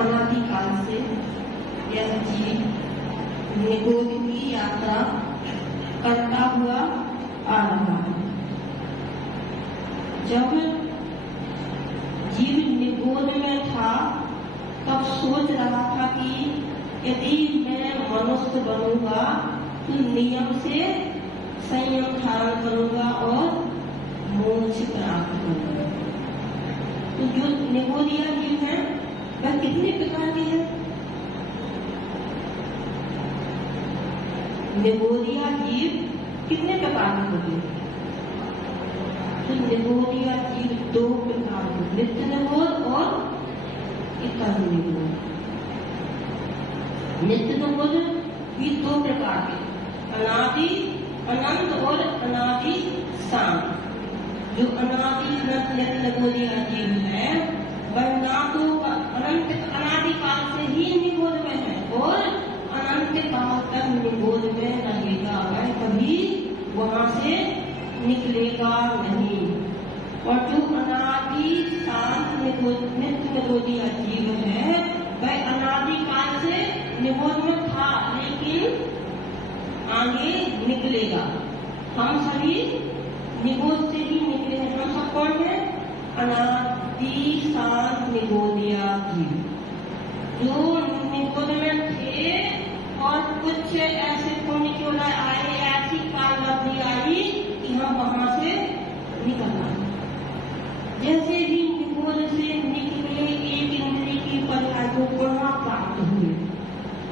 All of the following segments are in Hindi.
अनादिकाल से यह जीव निगोद की यात्रा करता हुआ आ रहा है। जब जीव निगोद में था तब सोच रहा था कि यदि मैं मनुष्य बनूंगा तो नियम से संयम धारण करूंगा और मोक्ष प्राप्त करूंगा। तो जो निगोदिया जीव है वह कितने प्रकार के हैं? निगोदिया जीव कितने प्रकार के होते हैं? तो निगोदिया जीव दो प्रकार के, नित्य निगोद और इतर निगोद। नित्य निगोद भी दो प्रकार के, अनादि अनंत और अनादि शांत। जो अनादि अनंत नित्य निगोदिया जीव है वह ना तो अनंत अनादिकाल से ही निगोद में है और अनंत काल तक निगोद में रहेगा, वह कभी वहां से निकलेगा नहीं। और जो अनादि शांत नित्य निगोदिया जीव है वह अनादिकाल से निगोद में था लेकिन आगे निकलेगा। हम सभी निगोद से ही निकले हैं। हम सब कौन है? अनादि शांत निगोदिया जीव जो निगोद में थे और कुछ ऐसे पुण्य की ओर आए, ऐसी कालबद्धि आई कि हम वहां से निकलना। जैसे ही निगोद से निकले एक इंद्री की पर्याय को पुनः प्राप्त हुए।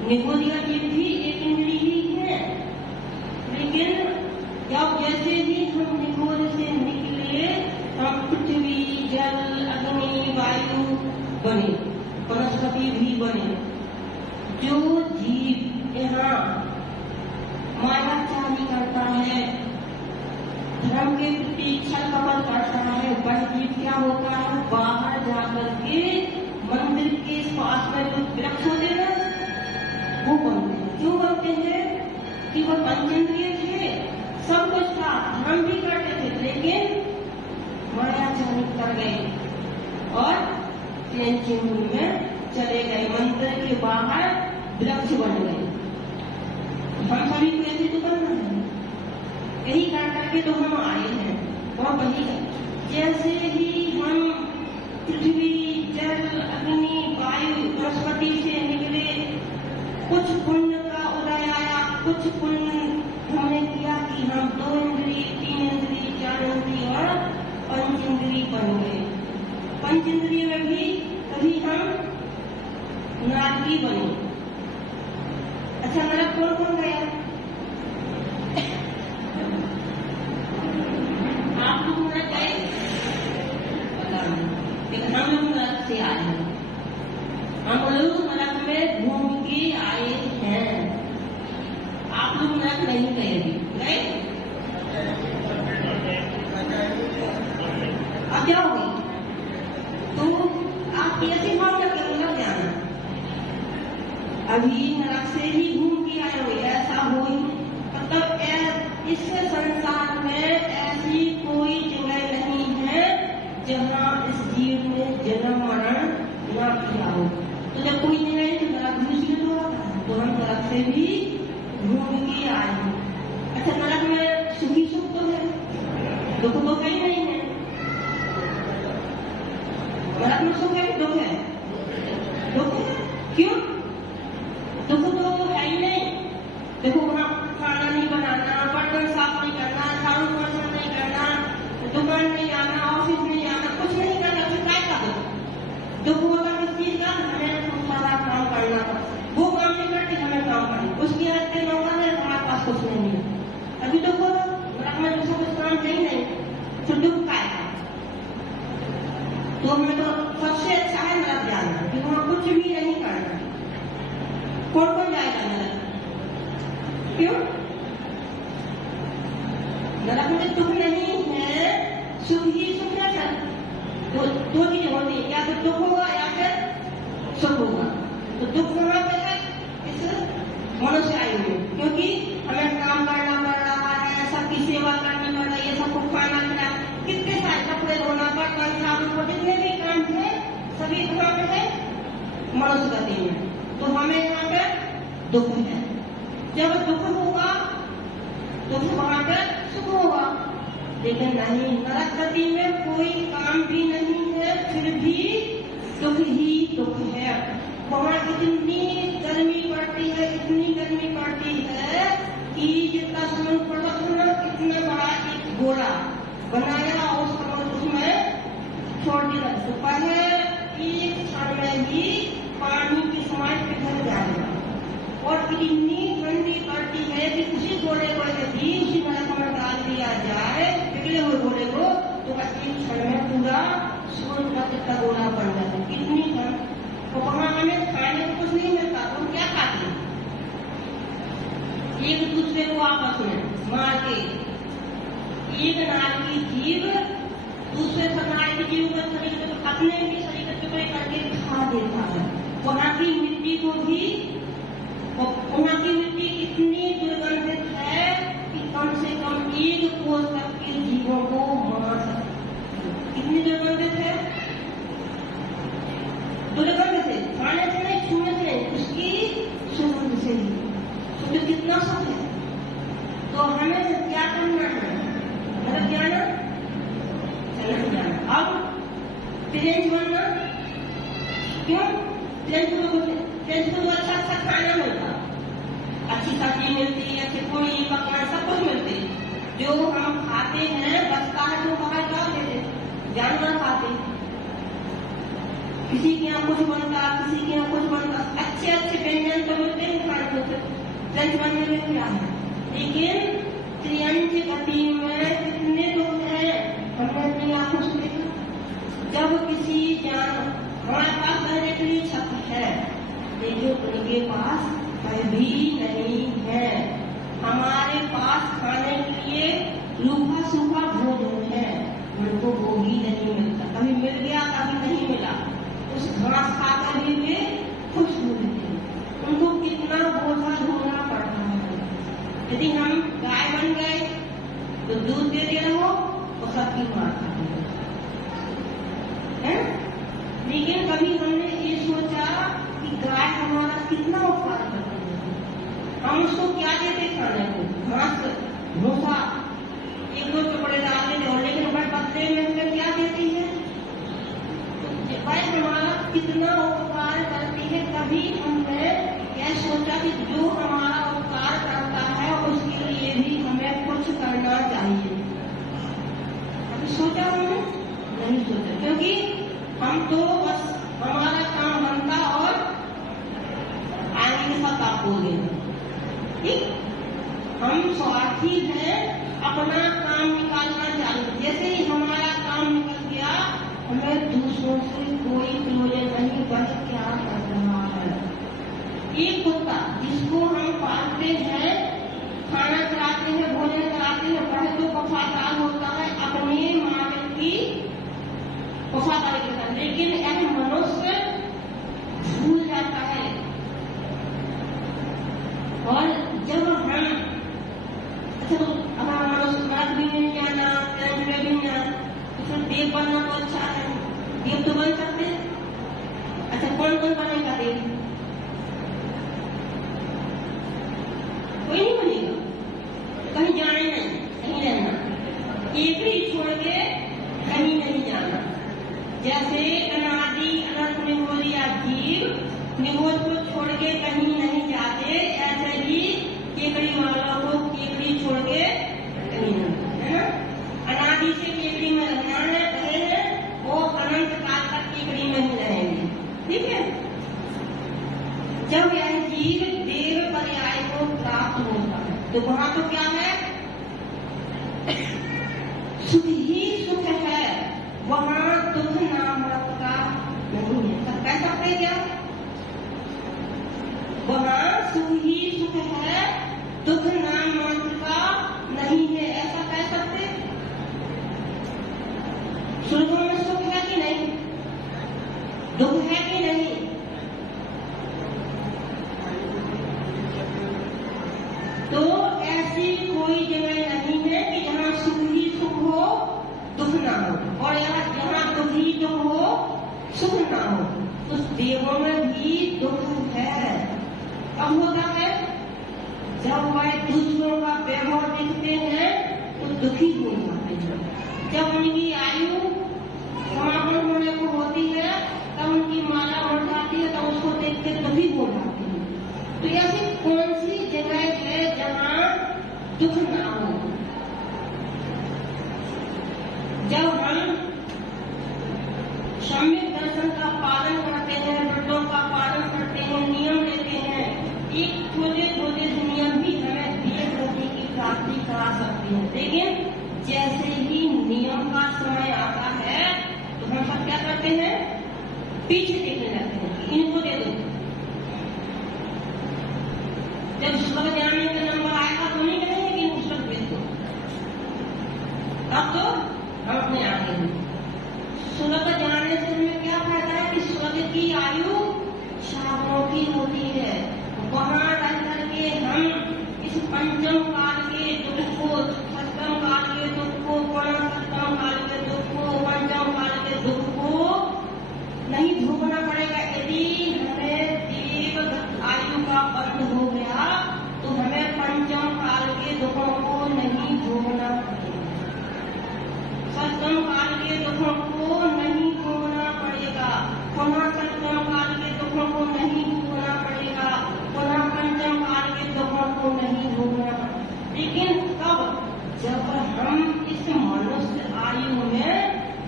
निगोदिया जीव भी एक इंद्री ही है, लेकिन जब जैसे ही हम निगोद से निकले हम पृथ्वी जल अग्नि वायु बने, वनस्पति भी बने। जो जीव यहाँ मायाचारी करता है, धर्म के प्रति छल कपट करता है, वह जीव क्या होता है? बाहर जाकर के मंदिर के पास में जो वृक्ष होते हैं वो बनते हैं। क्यों बनते हैं? कि वह पंचेंद्रिय थे, सब कुछ था, धर्म भी करते थे, लेकिन मायाचारी कर गए और चैन में चले गए, मंदिर के बाहर वृक्ष बन गए। हम सभी को ऐसे तो करना है, यही कर करके तो हम आए हैं। और वही जैसे ही हम पृथ्वी जल अग्नि वायु वनस्पति से निकले, कुछ पुण्य का उदय आया, कुछ पुण्य हमने किया कि हम 2 इंद्रिय 3 इंद्रिय 4 इंद्रिय और पंच इंद्रिय बन गए। पंच इंद्रिय में भी कभी हम नारकी बने। अच्छा, नरक कौन कौन गया? आप लोग नरक गए? लेकिन हम लोग नरक से आए हैं, हम लोग नरक में घूम के आए हैं। आप लोग नरक नहीं गए? अब क्या होगी? तो आप कैसे भाव लगेगा ज्ञान? अभी नरक से ही घूम के आए हो, ऐसा हो ही मतलब इस संसार में ऐसी कोई जगह नहीं है जहाँ इस जीव ने जन्म मरण न किया हो। तो जब कोई नहीं रहे तो नरक दूसरी तो आता है, तो हम नरक से भी घूम के आए हैं। अच्छा, नरक में सुखी सुख तो है, दुख तो कहीं नहीं है। नरक में सुख है, दुख है? दुख है। क्यों? दुख तो है ही नहीं। देखो, वहाँ खाना नहीं बनाना, बर्तन साफ नहीं करना, झाड़ू पोछा नहीं करना, दुकान नहीं जाना, ऑफिस नहीं जाना, कुछ नहीं करना, फिर क्या करो? दुख होगा किस चीज का? हमें सारा काम करना, वो काम नहीं करते, हमें काम करना, उसकी हद नौका है, हमारे पास कुछ नहीं है, अभी दुख होगा। नरक में दूसरा कुछ काम नहीं, तो दुख का है। तो हमें तो सबसे अच्छा है नरक जाना, कि वहाँ कुछ भी नहीं करना। कौन कौन जाएगा नरक? क्यों? नरक में दुख नहीं है, सुख ही सुख है। दो चीजें होती है, या तो दुख होगा या फिर सुख होगा। तो दुख कहाँ पे है? इस मनुष्य आयु में, क्योंकि हमें काम करना पड़ रहा है, सबकी सेवा करनी पड़ रही है, सबको खाना खिलाना, कितने सारे कपड़े धोना, बर्तन साफ, जितने भी काम है सभी कहाँ पे है? मनुष्य गति में, तो हमें यहाँ पे दुख है। जब दुख होगा तो वहां पे सुख होगा, लेकिन नहीं, नरक गति में कोई काम भी नहीं है, फिर भी दुख ही दुख है। वहां इतनी गर्मी पड़ती है, इतनी गर्मी पड़ती है कि जितना समय पड़ा था ना, इतना बड़ा एक गोला बनाया और उसमें छोड़ दिया, तो पहले एक क्षण में ही पानी की समान पिघल जाएगा। और इतनी ठंडी पड़ती है कि उसी गोले को यदि उसी नरक में डाल दिया जाए, पिघले हुए गोले को, तो एक क्षण में पूरा सूर्य का कितना गोला बन जाता है। कितनी ठंड, तो वहां हमें खाने को कुछ नहीं मिलता, तो क्या खाते हैं? एक दूसरे को आपस में मार के, एक नार की जीव दूसरे नार की जीव का शरीर अपने भी शरीर के करके खा देता है। वहां की मिट्टी को भी, वहां की मिट्टी इतनी दुर्गंधित है कि कम से कम एक कोस तक के जीवों को मार सकती है। कितनी दुर्गंधित है, दुर्गंध से, खाने से नहीं, छूने से नहीं, उसकी सुगंध से ही। तो कितना सुख है। तो हमें क्या करना है, मतलब जाना चलना जाना। अब ट्रेन बनना क्यों, ट्रेन को अच्छा अच्छा खाना मिलता, अच्छी सब्जी मिलती, अच्छी पूरी पकवान सब कुछ मिलती। जो हम खाते हैं बचता है तो बाहर डाल देते, जानवर खाते, किसी के यहाँ कुछ बनता, किसी के यहाँ कुछ बनता, अच्छे अच्छे व्यंजन तो मिलते हैं खाने को, ट्रेन बनने में क्या है। लेकिन ट्रेन की गति में कितने लोग हैं, हमने अपनी आंखों से देखा। जब किसी जान, हमारे पास रहने के लिए छत है, लेकिन उनके पास भी नहीं है। हमारे पास खाने के लिए रूखा सूखा भोजन है, उनको वो भी नहीं मिलता, कभी मिल गया कभी नहीं मिला। उस घास खाकर भी वे खुश होते थे, उनको कितना बोझा ढूंढना पड़ता है। यदि हम गाय बन गए तो दूध देते रहो तो सबकी मार खाते हैं। लेकिन कभी हमने ये सोचा कि गाय हमारा कितना उपकार करती है, हम उसको क्या देते खाने को, घास, भूसा, एक दो टुकड़े डाल देते हो, लेकिन बड़े बदले में हमें क्या देती है, गाय हमारा कितना उपकार करती है। कभी हमने यह सोचा कि जो हमारा उपकार करता है उसके लिए भी हमें कुछ करना चाहिए, अभी सोचा हमने नहीं सोचा, क्योंकि हम तो बस हमारा काम बनता और आगे के साथ आप बोल देंगे, ठीक। हम स्वार्थी हैं, अपना काम निकालना चाहिए। जैसे ही हमारा काम निकल गया, हमें दूसरों से कोई प्रयोजन नहीं, बस क्या कर रहा है। एक कुत्ता जिसको हम पालते हैं, खाना खिलाते हैं, भोजन कराते हैं, पहले तो वफादार होता है अपने मालिक की वफादारी के साथ, लेकिन एक मनुष्य भूल जाता है। और जब हम अगर मनुष्य नरक भी नहीं जाना, ट्रेन में भी नहीं जाना, तो फिर देव बनना तो अच्छा है, देव तो बन सकते हैं। अच्छा, कौन कौन बनेगा देव? कोई नहीं बनेगा, कहीं जाना नहीं, कहीं रहना, एक ही छोड़ के कहीं नहीं जाना। जैसे अनादि अनंत निगोरिया जीव निगोर को छोड़ के कहीं नहीं जाते, ऐसे ही केकड़ी वालों को केकड़ी छोड़ के कहीं नहीं, है ना। अनादि से केकड़ी में रहना है, रहे हैं, वो अनंत काल तक केकड़ी में ही रहेंगे, ठीक है। जब यह जीव देव पर्याय को प्राप्त होता है तो वहां तो क्या है, सुख ही सुख है, वहां दुख नाम का नहीं है। सब कह सकते क्या, वहां सुख ही सुख है, दुख नाम मात्र का नहीं है, ऐसा कह सकते? स्वर्गों में सुख है कि नहीं, दुख है कि नहीं? तो ऐसी कोई जगह नहीं है कि जहाँ सुख ही सुख हो, दुख ना हो, और यहाँ जहाँ दुख ही दुख हो, सुख ना हो। उस देहों में भी दुख है। कब होता है? जब वह दूसरों का वैभव देखते हैं तो दुखी हो जाते हैं। जब उनकी आयु समापन होने को होती है तब उनकी माला उड़ जाती है, तब उसको देख के दुखी हो जाते हैं। तो ऐसी कौन सी जगह है जहाँ दुख ना हो? जब हम सम्यक दर्शन का पालन करते हैं, व्रतों का पालन करते हैं, नियम लेते हैं, एक थोड़े थोड़े नियम भी हमें दिव्य गति की प्राप्ति करा सकते हैं। लेकिन जैसे ही नियम का समय आता है तो हम सब क्या करते हैं? पीछे देखने लगते हैं, इनको दे दो। जब स्वर्ग जाने का नंबर आएगा तो नहीं कहेंगे कि उस वक्त भेज दो, तब तो हम अपने आगे हैं। स्वर्ग जाने से हमें क्या फायदा है कि स्वर्ग की आयु साधनों की होती है। वहां रह करके हम इस पंचम काल के दुख को, सप्तम काल के दुख को, सप्तम काल के दुख को, पंचम काल के दुख को नहीं भोगना पड़ेगा। यदि हमें देव आयु का बंध हो गया तो हमें पंचम काल के दुखों को नहीं भोगना पड़ेगा, सप्तम काल के दुखों को नहीं भोगना पड़ेगा, पुनः सप्तम काल के दुखों को नहीं भोगना पड़ेगा, पुनः पंचम काल के दुखों को नहीं भोगना पड़ेगा। लेकिन कब? जब हम इस मनुष्य आयु में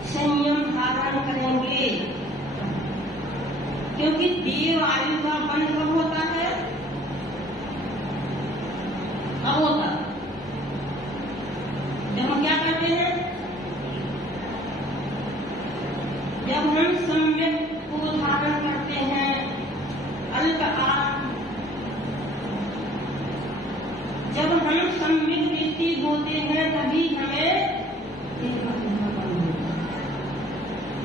संयम धारण करेंगे। क्योंकि देव आयु का बंध कब होता है? कब होता? जब हम क्या करते हैं? जब हम सम्यक को धारण करते हैं, अल्प जब हम सम्यक दृष्टि होते हैं तभी हमें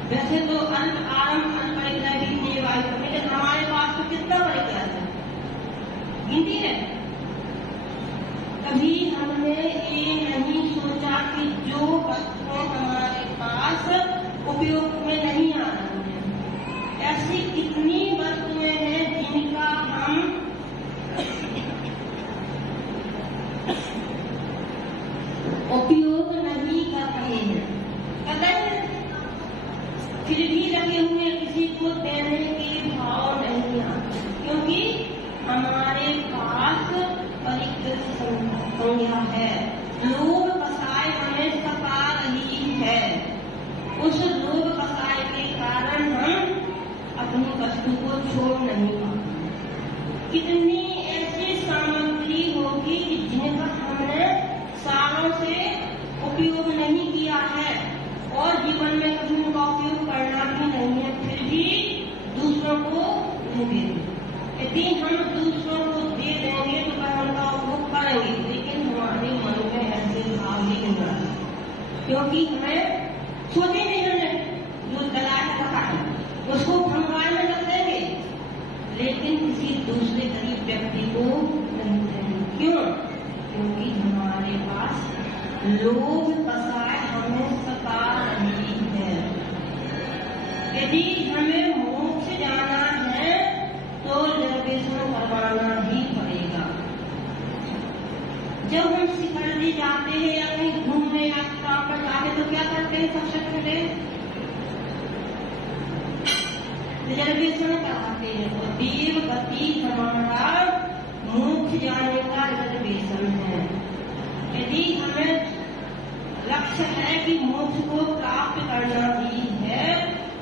वैसे तो अल्प आरंभ अल्प परिग्रह भी देव आयु, लेकिन हमारे पास तो कितना परिग्रह है? गिनती है। कभी हमने ये नहीं सोचा कि जो वस्तुएं हमारे पास उपयोग में नहीं आ रही है, ऐसी कितनी वस्तुएं हैं जिनका हम उपयोग नहीं कर रहे हैं। पता है, फिर भी लगे हुए किसी को देने के भाव नहीं आते, क्योंकि हमारे पास परिग्रह संज्ञा है। लोभ कसाय हमें सता रही है। उस लोभ कसाय के कारण हम अपनी वस्तु को छोड़ नहीं पाते। कितनी ऐसी सामग्री होगी जिनका हमने सालों से उपयोग नहीं किया है और जीवन में कभी उनका उपयोग करना भी नहीं है, फिर भी दूसरों को नहीं देंगे। यदि हम दूसरों को दे देंगे तो वह उनका उपयोग करेंगे, लेकिन हमारे मन में ऐसे भाव ही नहीं आते, क्योंकि हमें सोचे नहीं हमने जो दलाल रखा है उसको भंगार में रख देंगे, लेकिन किसी दूसरे गरीब व्यक्ति को नहीं देंगे। क्यों? क्योंकि हमारे पास लोभ कसाय हमें सता रही है। यदि हमें मोक्ष जाना है तो रिजर्वेशन करवाना ही पड़ेगा। जब हम शिखरडी जाते हैं या कहीं घूमने यात्रा पर जाते तो क्या करते हैं? सबसे पहले रिजर्वेशन कराते हैं। तो देव गति हमारा मोक्ष जाने का रिजर्वेशन है। यदि हमें लक्ष्य है कि मोक्ष को प्राप्त करना ही है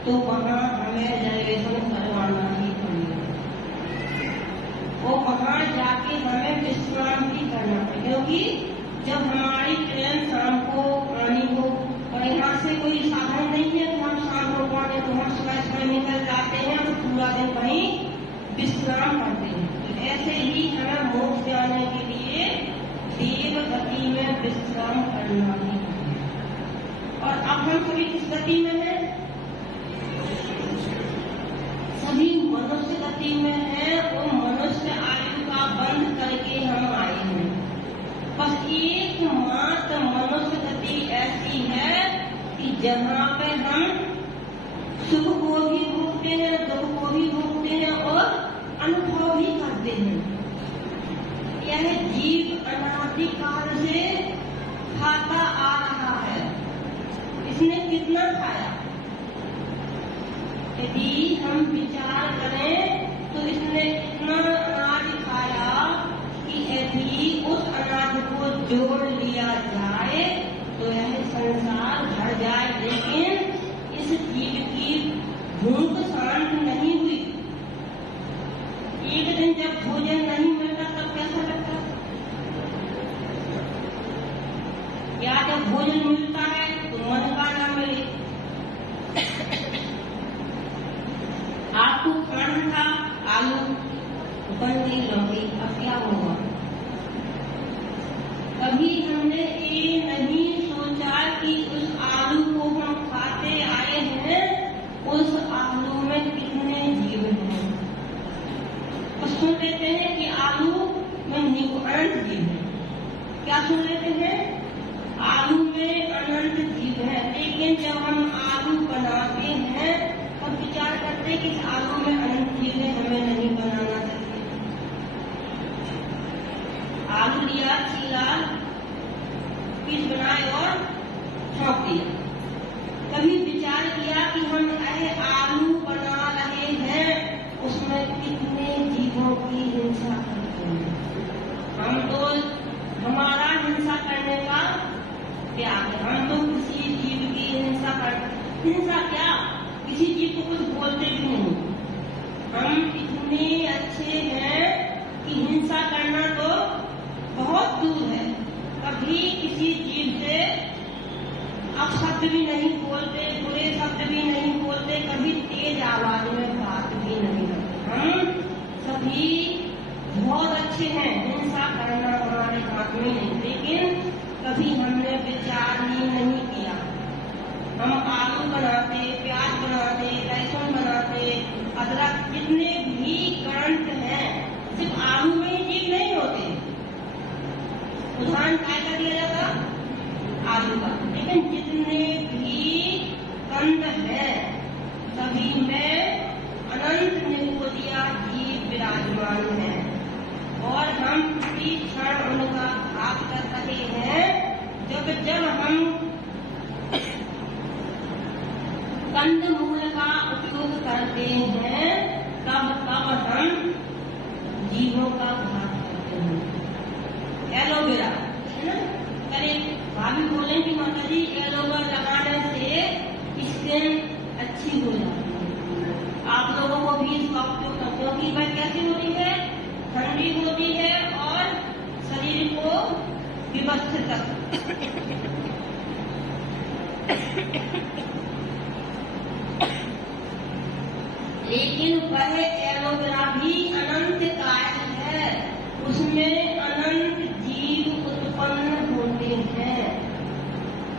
तो वहाँ हमें रिजर्वेशन करवाना ही पड़ेगा। वो वहाँ जाके हमें विश्राम भी करना पड़ेगा, क्योंकि जब हमारी ट्रेन शाम को आनी हो और यहाँ से कोई साधन नहीं है तो हम शाम को पहुंचे तो हम सुबह निकल जाते हैं तो पूरा दिन वहीं विश्राम करते हैं। तो ऐसे ही हमें मोक्ष जाने के लिए देव गति में विश्राम करना ही है। और अब हम सभी किस गति में है? सभी मनुष्य गति में है। वो मनुष्य आयु का बंध करके हम आए हैं। बस एकमात्र मनुष्य गति ऐसी है कि जहाँ पे हम सुख को भी भोगते हैं, दुख को भी भोगते हैं और अनुभव भी करते हैं। यह जीव अनादिकाल से खाता आ रहा है। इसने कितना खाया? यदि हम विचार करें तो इसने इतना अनाज खाया कि यदि उस अनाज को जोड़ लिया जाए तो यह संसार भर जाए, लेकिन इस जीव की भूख शांत नहीं हुई। एक दिन जब भोजन नहीं मिलता तब कैसा लगता? या जब भोजन मिलता है तो मन का ना मिले। आपको खाना था आलू, बन गई लौकी, अब क्या होगा? कभी हमने ये नहीं सोचा कि उस आलू को हम खाते आए हैं, उस आलू में कितने जीव हैं। तो सुन लेते हैं कि आलू में अनंत जीव है। क्या सुन लेते हैं? आलू में अनंत जीव है। लेकिन जब हम आलू बनाते हैं तब विचार करते हैं कि इस आलू में अनंत जीव है, हमें नहीं बनाना चाहिए। आलू लिया, छीला, पीस बनाए और छोंक दिया। कभी विचार किया कि हम आलू बना रहे हैं, उसमें कितने जीवों की हिंसा करते हैं। हम तो हमारा हिंसा करने का त्याग है। हम तो किसी जीव की हिंसा क्या, किसी जीव को कुछ बोलते भी नहीं। हम इतने अच्छे हैं कि हिंसा करना तो बहुत दूर है। कभी किसी जीव से अपशब्द भी नहीं बोलते, बुरे शब्द भी नहीं बोलते, कभी तेज आवाज में बात भी नहीं करते। हम सभी बहुत अच्छे हैं, हिंसा करना हमारे हाथ में नहीं। लेकिन कभी हमने विचार ही नहीं किया। हम आलू बनाते, प्याज बनाते, लहसुन बनाते, अदरक, जितने भी ग्रंथ हैं, सिर्फ आलू में ही जीव नहीं होते। उदाहरण क्या कर दिया जाता? आलू का। लेकिन जितने भी कंद हैं सभी में अनंत निकोदिया जीव विराजमान है और हम प्रति क्षण उनका भाग कर रहे हैं। जब हम कंद मूल का उपयोग करते हैं तब हम जीवों का घात करते हैं। एलोवेरा है ना, अरे भाभी बोले कि माता जी एलोवेरा लगाने से स्किन अच्छी हो जाती है। आप लोगों को भी इसका उपयोग करते हो कि वह कैसी होती है? ठंडी होती है और शरीर को व्यवस्थित करती है। लेकिन वह एलोवेरा भी अनंत काय है, उसमें अनंत जीव उत्पन्न होते हैं।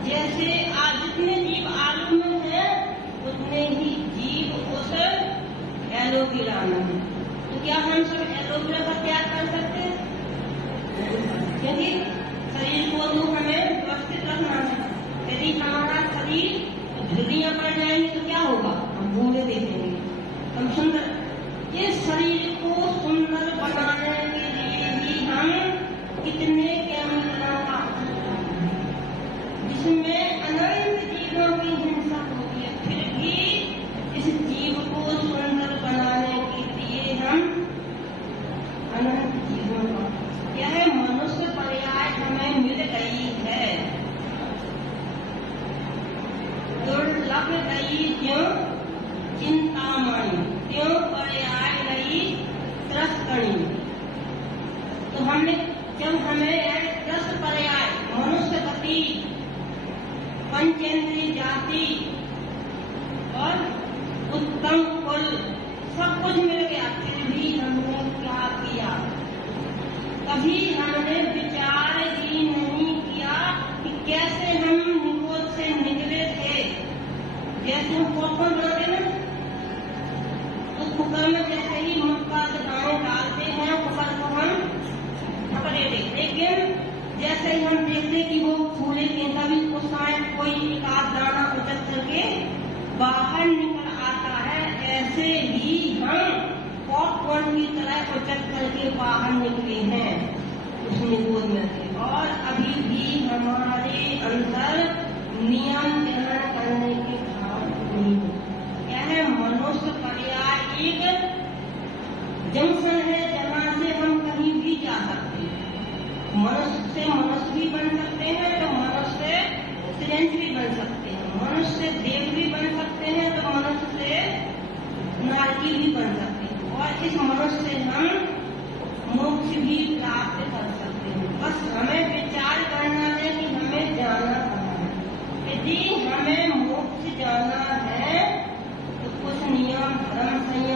जैसे आज जितने जीव आलू में है उतने ही जीव उस एलोवेरा में है। तो क्या हम सब एलोवेरा का त्याग कर सकते हैं? क्योंकि शरीर को तो हमें व्यवस्थित रखना है। यदि हमारा शरीर झुर्रियां पड़ जाएंगी तो क्या होगा? हम बूढ़े देखेंगे, हम सुंदर। इस शरीर को सुंदर बनाने के लिए ही हम कितने केमिकलों का जिसमें अनंत जीवों की हिंसा होती है, फिर भी इस जीव को सुंदर बनाने के लिए हम अनंत जीवों का, यह मनुष्य पर्याय हमें मिल गई है। दुर्लभ गई क्यों चिंतामणि, क्यों पर्याय गई त्रस्तणी। तो हमने जब हमें त्रस्त पर्याय मनुष्य गति, पंचेंद्रिय जाति और उत्तम कुल सब कुछ मिल गया, फिर भी हमने क्या किया? कभी हमने विचार ही नहीं किया कि कैसे हम निकोद से निकले थे। जैसे हम पॉपकॉर्न बनाते हैं तो कुकर में जैसे ही मक्का के दाने डालते हैं कुकर को हम पकड़े थे, लेकिन जैसे ही हम देखते कि वो फूले के तभी उस समय कोई एक आध दाना उतर करके बाहर निकल आता है। वैसे ही हम पॉपकॉर्न की तरह उचक करके बाहर निकले हैं उस निगोद में से, और अभी भी हमारे अंदर नियम ग्रहण करने की भाव नहीं है। क्या है? मनुष्य पर्याय एक जंक्शन है जहाँ से हम कहीं भी जा सकते हैं। मनुष्य से मनुष्य भी बन सकते हैं, तो मनुष्य से श्रेष्ठ भी बन सकते हैं, मनुष्य से देव भी बन सकते हैं, तो मनुष्य से नारकी भी बन सकते हैं, और इस मनुष्य से हम मोक्ष भी प्राप्त कर सकते हैं। बस हमें विचार करना है कि हमें जाना कहाँ है। यदि हमें मोक्ष जाना है तो कुछ नियम धर्म संयम